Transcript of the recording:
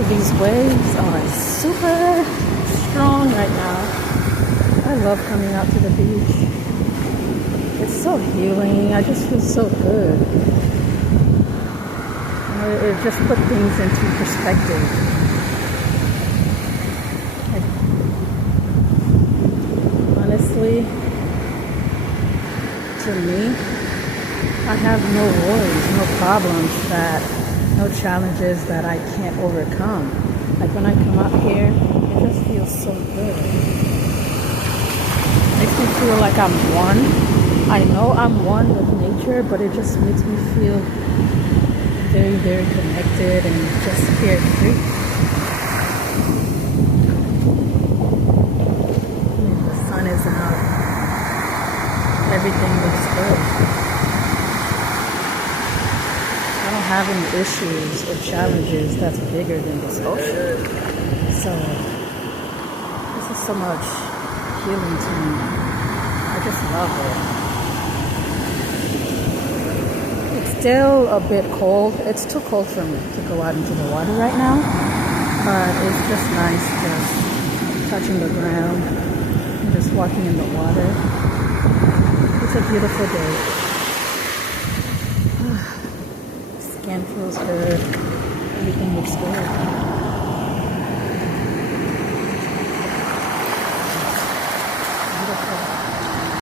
Ooh, these waves are super strong right now. I love coming out to the beach. It's so healing. I just feel so good. You know, it just put things into perspective. Honestly, to me, I have no worries, no problems, no challenges that I can't overcome. Like when I come out here, it just feels so good. It makes me feel like I'm one. I know I'm one with nature, but it just makes me feel very, very connected and just carefree. The sun is out. Everything looks good. I don't have any issues or challenges that's bigger than this ocean. So this is so much healing to me. I just love it. It's still a bit cold. It's too cold for me to go out into the water right now. But it's just nice just touching the ground and just walking in the water. It's a beautiful day. Skin feels good. Everything looks good.